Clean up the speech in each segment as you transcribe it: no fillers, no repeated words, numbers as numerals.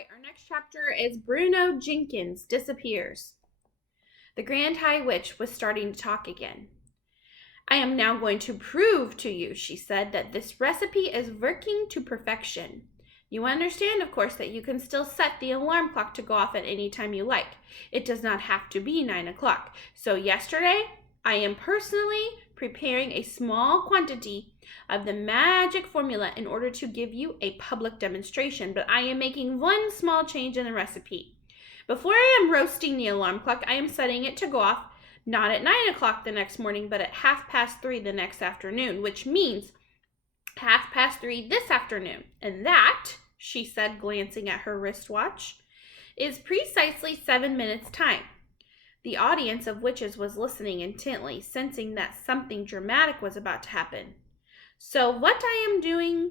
right, our next chapter is Bruno Jenkins disappears. The Grand High Witch was starting to talk again. I am now going to prove to you, she said, that this recipe is working to perfection. You understand, of course, that you can still set the alarm clock to go off at any time you like. It does not have to be 9 o'clock. So yesterday, I am personally preparing a small quantity of the magic formula in order to give you a public demonstration, but I am making one small change in the recipe. Before I am roasting the alarm clock, I am setting it to go off not at 9 o'clock the next morning, but at 3:30 the next afternoon, which means 3:30 this afternoon. And that, she said, glancing at her wristwatch, is precisely 7 minutes' time. The audience of witches was listening intently, sensing that something dramatic was about to happen. So what I am doing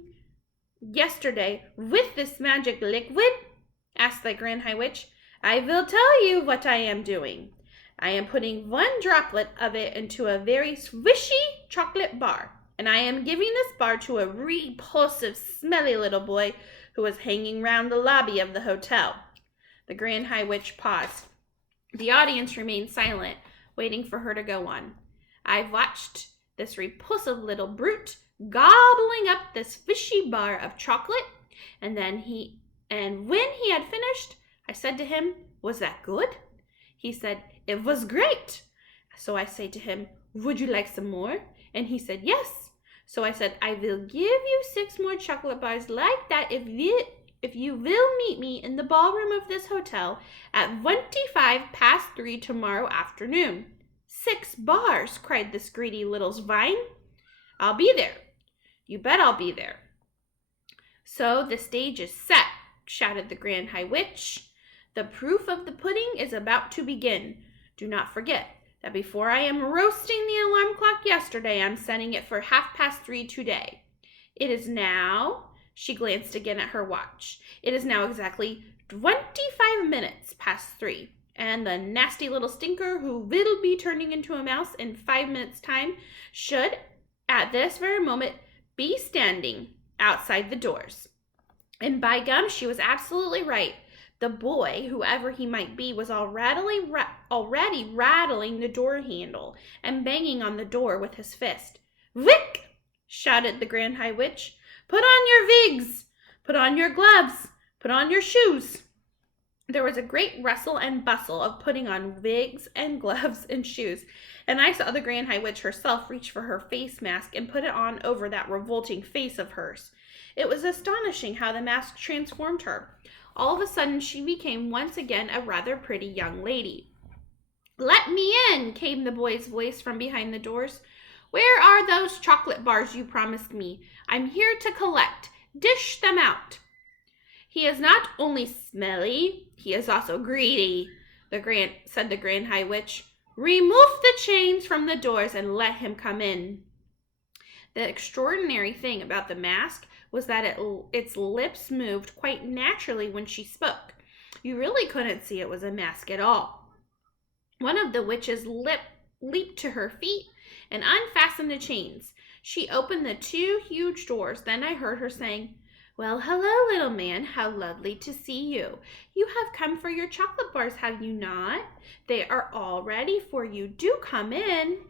yesterday with this magic liquid? Asked the Grand High Witch. I will tell you what I am doing. I am putting one droplet of it into a very swishy chocolate bar, and I am giving this bar to a repulsive, smelly little boy who was hanging round the lobby of the hotel. The Grand High Witch paused. The audience remained silent, waiting for her to go on. I've watched this repulsive little brute gobbling up this fishy bar of chocolate, and when he had finished, I said to him, "Was that good?" He said, "It was great." So I say to him, "Would you like some more?" And he said, "Yes." So I said, "I will give you 6 more chocolate bars like that if you will meet me in the ballroom of this hotel at 3:25 tomorrow afternoon." 6 bars, cried this greedy little swine. I'll be there. You bet I'll be there. So the stage is set, shouted the Grand High Witch. The proof of the pudding is about to begin. Do not forget that before I am roasting the alarm clock yesterday, I'm setting it for 3:30 today. It is now, she glanced again at her watch, it is now exactly 25 minutes past 3, and the nasty little stinker who will be turning into a mouse in 5 minutes' time should, at this very moment, be standing outside the doors. And by gum, she was absolutely right. The boy, whoever he might be, was already rattling the door handle and banging on the door with his fist. "Vick!" shouted the Grand High Witch. "Put on your wigs! Put on your gloves! Put on your shoes!" There was a great rustle and bustle of putting on wigs and gloves and shoes, and I saw the Grand High Witch herself reach for her face mask and put it on over that revolting face of hers. It was astonishing how the mask transformed her. All of a sudden, she became once again a rather pretty young lady. "Let me in," came the boy's voice from behind the doors. "Where are those chocolate bars you promised me? I'm here to collect. Dish them out." "He is not only smelly, he is also greedy," said the Grand High Witch. "Remove the chains from the doors and let him come in." The extraordinary thing about the mask was that its lips moved quite naturally when she spoke. You really couldn't see it was a mask at all. One of the witches leaped to her feet and unfastened the chains. She opened the 2 huge doors. Then I heard her saying, "Well, hello, little man. How lovely to see you. You have come for your chocolate bars, have you not? They are all ready for you. Do come in."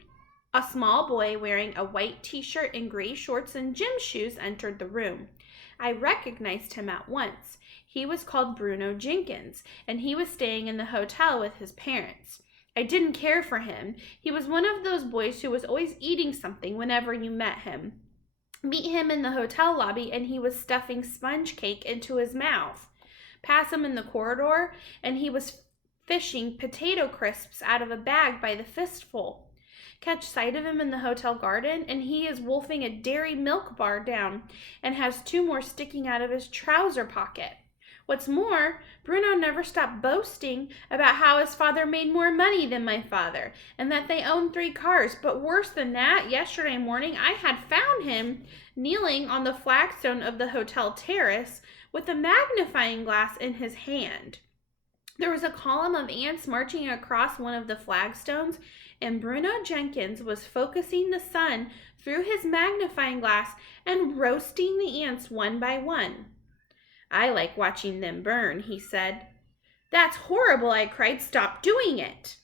A small boy wearing a white t-shirt and gray shorts and gym shoes entered the room. I recognized him at once. He was called Bruno Jenkins, and he was staying in the hotel with his parents. I didn't care for him. He was one of those boys who was always eating something whenever you met him. Meet him in the hotel lobby, and he was stuffing sponge cake into his mouth. Pass him in the corridor, and he was fishing potato crisps out of a bag by the fistful. Catch sight of him in the hotel garden, and he is wolfing a dairy milk bar down and has 2 more sticking out of his trouser pocket. What's more, Bruno never stopped boasting about how his father made more money than my father and that they own 3 cars. But worse than that, yesterday morning I had found him kneeling on the flagstone of the hotel terrace with a magnifying glass in his hand. There was a column of ants marching across one of the flagstones, and Bruno Jenkins was focusing the sun through his magnifying glass and roasting the ants one by one. I like watching them burn, he said. That's horrible, I cried. Stop doing it.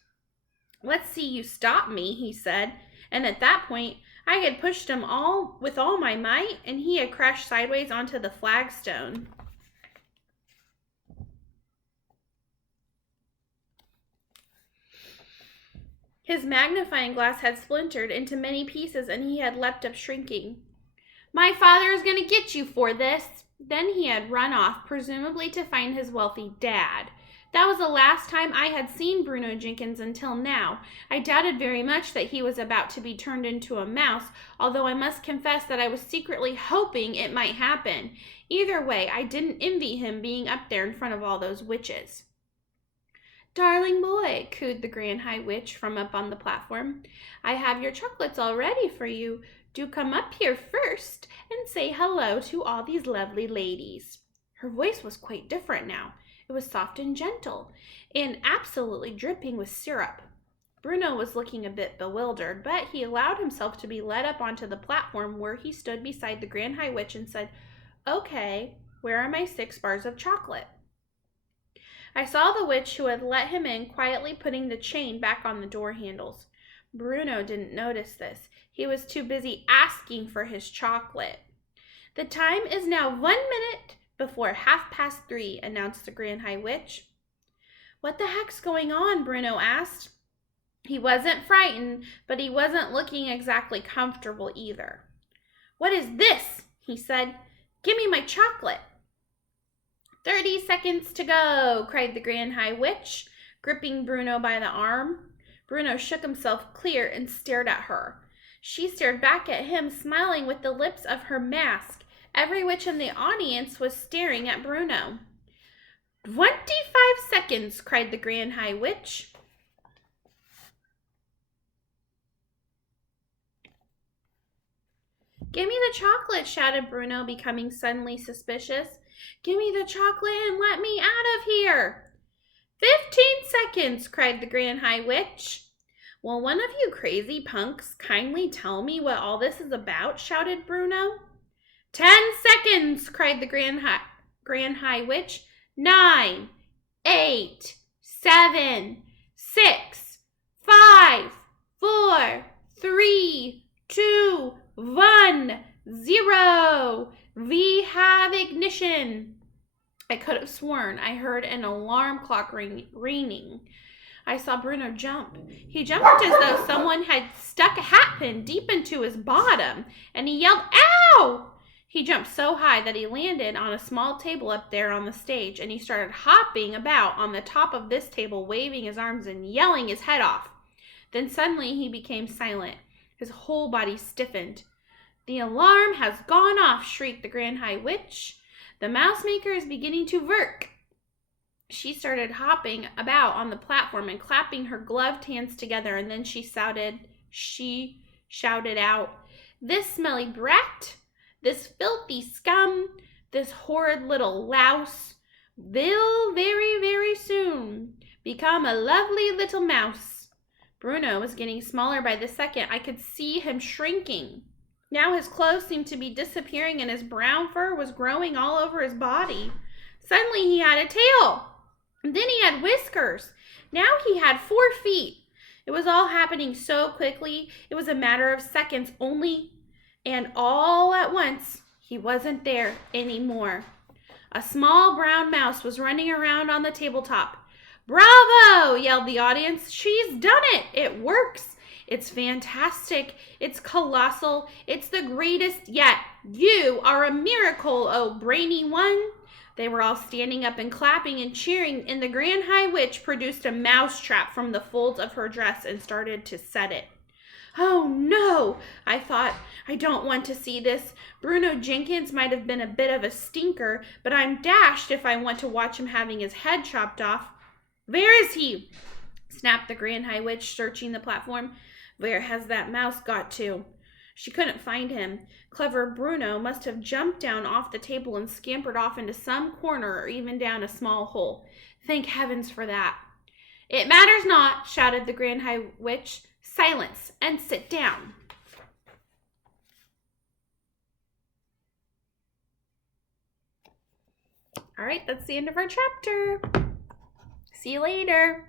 Let's see you stop me, he said. And at that point, I had pushed him with all my might, and he had crashed sideways onto the flagstone. His magnifying glass had splintered into many pieces, and he had leapt up shrieking. My father is going to get you for this. Then he had run off, presumably to find his wealthy dad. That was the last time I had seen Bruno Jenkins until now. I doubted very much that he was about to be turned into a mouse, although I must confess that I was secretly hoping it might happen. Either way, I didn't envy him being up there in front of all those witches. Darling boy, cooed the Grand High Witch from up on the platform, I have your chocolates all ready for you. Do come up here first and say hello to all these lovely ladies. Her voice was quite different now. It was soft and gentle, and absolutely dripping with syrup. Bruno was looking a bit bewildered, but he allowed himself to be led up onto the platform where he stood beside the Grand High Witch and said, Okay, where are my 6 bars of chocolate? I saw the witch who had let him in quietly putting the chain back on the door handles. Bruno didn't notice this. He was too busy asking for his chocolate. The time is now 1 minute before 3:30, announced the Grand High Witch. What the heck's going on? Bruno asked. He wasn't frightened, but he wasn't looking exactly comfortable either. What is this? He said. Give me my chocolate. 30 seconds to go, cried the Grand High Witch, gripping Bruno by the arm. Bruno shook himself clear and stared at her. She stared back at him, smiling with the lips of her mask. Every witch in the audience was staring at Bruno. 25 seconds, cried the Grand High Witch. Give me the chocolate, shouted Bruno, becoming suddenly suspicious. Give me the chocolate and let me out of here. 15 seconds, cried the Grand High Witch. Will one of you crazy punks kindly tell me what all this is about? Shouted Bruno. 10 seconds, cried the Grand High Witch. 9, 8, 7, 6, 5, 4, 3, 2, 1, 0. We have ignition. I could have sworn I heard an alarm clock ringing. I saw Bruno jump. He jumped as though someone had stuck a hat pin deep into his bottom, and he yelled, Ow! He jumped so high that he landed on a small table up there on the stage, and he started hopping about on the top of this table, waving his arms and yelling his head off. Then suddenly he became silent. His whole body stiffened. The alarm has gone off, shrieked the Grand High Witch. The mouse maker is beginning to work. She started hopping about on the platform and clapping her gloved hands together, and then she shouted out, This smelly brat, this filthy scum, this horrid little louse, will very, very soon become a lovely little mouse. Bruno was getting smaller by the second. I could see him shrinking. Now his clothes seemed to be disappearing and his brown fur was growing all over his body. Suddenly he had a tail. And then he had whiskers. Now he had 4 feet. It was all happening so quickly. It was a matter of seconds only. And all at once, he wasn't there anymore. A small brown mouse was running around on the tabletop. Bravo! Yelled the audience. She's done it. It works. It's fantastic. It's colossal. It's the greatest yet. You are a miracle, oh brainy one. They were all standing up and clapping and cheering, and the Grand High Witch produced a mouse trap from the folds of her dress and started to set it. Oh no, I thought. I don't want to see this. Bruno Jenkins might have been a bit of a stinker, but I'm dashed if I want to watch him having his head chopped off. Where is he? Snapped the Grand High Witch, searching the platform. Where has that mouse got to? She couldn't find him. Clever Bruno must have jumped down off the table and scampered off into some corner or even down a small hole. Thank heavens for that. It matters not, shouted the Grand High Witch. Silence and sit down. All right, that's the end of our chapter. See you later.